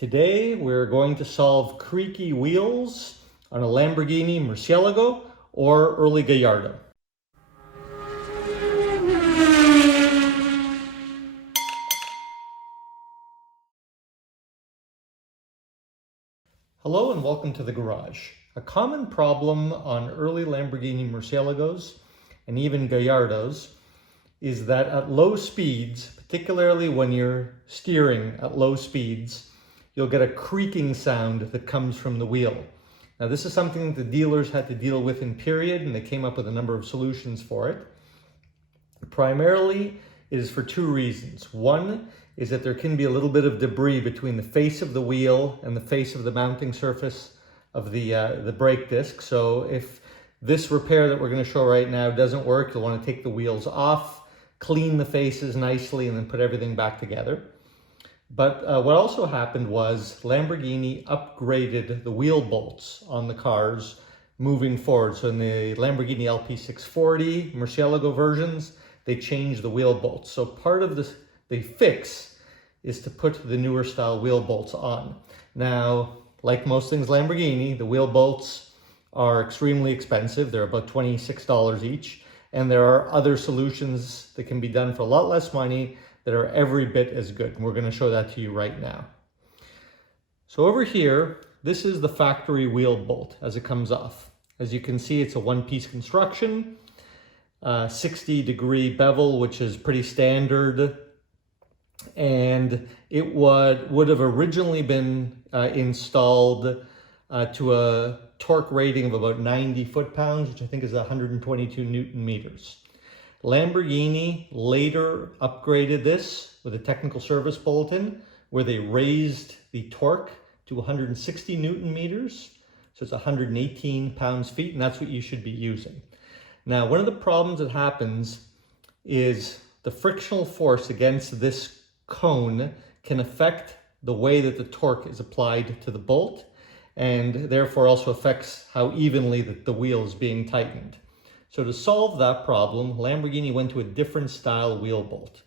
Today we're going to solve creaky wheels on a Lamborghini Murcielago or early Gallardo. Hello and welcome to the garage. A common problem on early Lamborghini Murcielagos and even Gallardos is that at low speeds, particularly when you're steering at low speeds, you'll get a creaking sound that comes from the wheel. Now this is something the dealers had to deal with in period, and they came up with a number of solutions for it. Primarily, it is for two reasons. One is that there can be a little bit of debris between the face of the wheel and the face of the mounting surface of the brake disc. So if this repair that we're going to show right now doesn't work, you'll want to take the wheels off, clean the faces nicely, and then put everything back together. But what also happened was Lamborghini upgraded the wheel bolts on the cars moving forward. So in the Lamborghini LP640 Murcielago versions, they changed the wheel bolts. So part of the fix is to put the newer style wheel bolts on. Now, like most things Lamborghini, the wheel bolts are extremely expensive. They're about $26 each. And there are other solutions that can be done for a lot less money that are every bit as good. And we're going to show that to you right now. So over here, this is the factory wheel bolt as it comes off. As you can see, it's a one-piece construction, 60-degree bevel, which is pretty standard. And it would have originally been installed to a torque rating of about 90 foot-pounds, which I think is 122 Newton meters. Lamborghini later upgraded this with a technical service bulletin where they raised the torque to 160 Newton meters. So it's 118 pounds-feet, and that's what you should be using. Now, one of the problems that happens is the frictional force against this cone can affect the way that the torque is applied to the bolt, and therefore also affects how evenly the wheel is being tightened. So to solve that problem, Lamborghini went to a different style wheel bolt.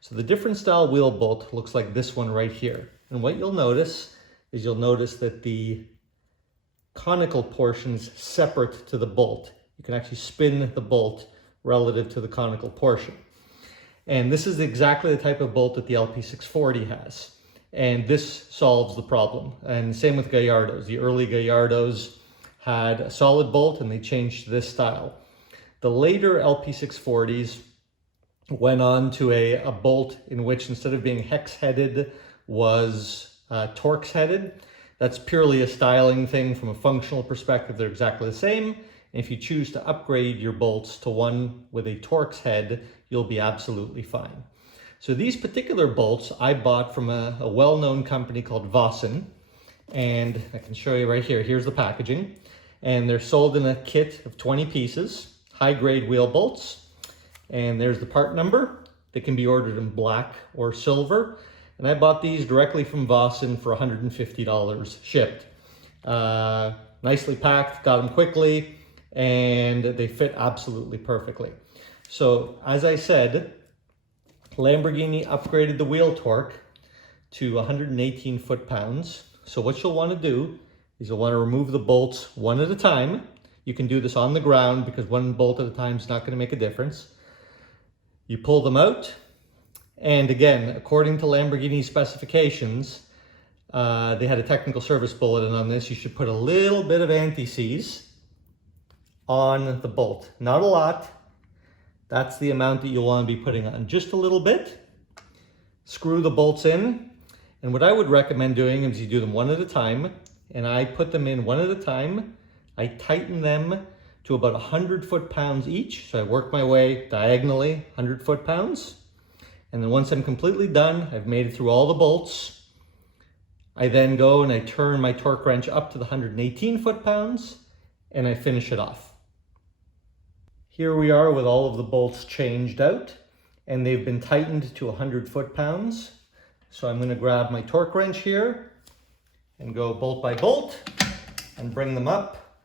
So the different style wheel bolt looks like this one right here. And what you'll notice is that the conical portion's separate to the bolt. You can actually spin the bolt relative to the conical portion. And this is exactly the type of bolt that the LP640 has. And this solves the problem. And same with Gallardos. The early Gallardos had a solid bolt and they changed to this style. The later LP640s went on to a bolt in which instead of being hex-headed was Torx-headed. That's purely a styling thing. From a functional perspective, they're exactly the same. And if you choose to upgrade your bolts to one with a Torx head, you'll be absolutely fine. So these particular bolts I bought from a well-known company called Vossen. And I can show you right here. Here's the packaging. And they're sold in a kit of 20 pieces, high-grade wheel bolts. And there's the part number. They can be ordered in black or silver. And I bought these directly from Vossen for $150 shipped. Nicely packed, got them quickly, and they fit absolutely perfectly. So as I said, Lamborghini upgraded the wheel torque to 118 foot-pounds. So what you'll want to do is you'll want to remove the bolts one at a time. You can do this on the ground because one bolt at a time is not going to make a difference. You pull them out, and again, according to Lamborghini specifications, they had a technical service bulletin on this. You should put a little bit of anti-seize on the bolt. Not a lot. That's the amount that you'll want to be putting on. Just a little bit. Screw the bolts in. And what I would recommend doing is you do them one at a time. And I put them in one at a time. I tighten them to about 100 foot-pounds each. So I work my way diagonally, 100 foot-pounds. And then once I'm completely done, I've made it through all the bolts. I then go and I turn my torque wrench up to the 118 foot-pounds and I finish it off. Here we are with all of the bolts changed out and they've been tightened to 100 foot-pounds. So I'm going to grab my torque wrench here and go bolt by bolt and bring them up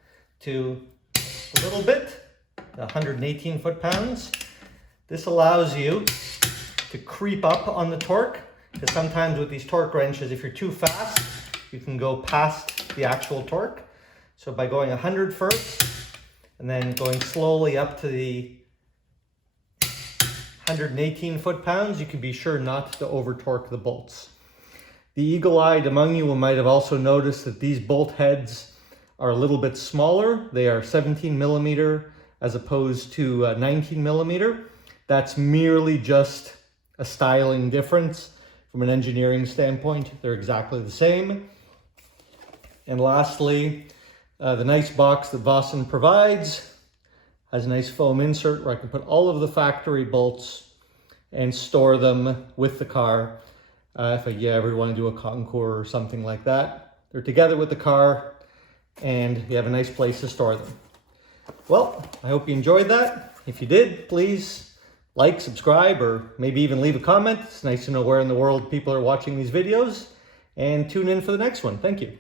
to a little bit, 118 foot-pounds. This allows you to creep up on the torque because sometimes with these torque wrenches, if you're too fast, you can go past the actual torque. So by going 100 first, and then going slowly up to the 118 foot-pounds, you can be sure not to over-torque the bolts. The eagle-eyed among you might have also noticed that these bolt heads are a little bit smaller. They are 17 millimeter as opposed to 19 millimeter. That's merely just a styling difference. From an engineering standpoint, they're exactly the same. And lastly, the nice box that Vossen provides has a nice foam insert where I can put all of the factory bolts and store them with the car. If I ever want to do a concours or something like that, they're together with the car and you have a nice place to store them. Well, I hope you enjoyed that. If you did, please like, subscribe, or maybe even leave a comment. It's nice to know where in the world people are watching these videos, and tune in for the next one. Thank you.